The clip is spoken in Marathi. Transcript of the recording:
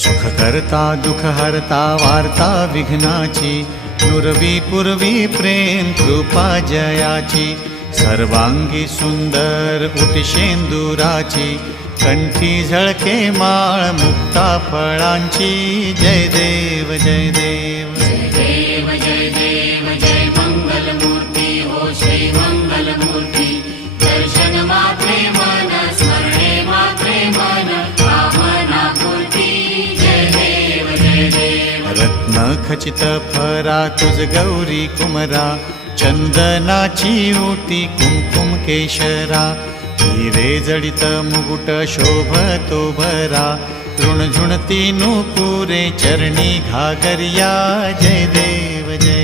सुख करता दुख हरता वार्ता विघ्नाची, नुरवी पूर्वी प्रेम कृपा जयाची, सर्वांगी सुंदर उटिशेंदुराची, कंठी झळके माळ मुक्ता फळांची. जय देव जय देव जय देव जय देव जय मंगलमूर्ती हो श्री मंगलमूर्ती. दर्शन मात्रे मन स्मरणे मात्रे मन कामना पूर्ती. जय देव जय देव. रत्न खचित फरा तुझ गौरी कुमरा, चंदनाची ओटी कुमकुम केशरा, हिरे जडित मुकुट शोभतो भरा, तृणझुणती नुपुरे चरणी घागरिया. जय देव जय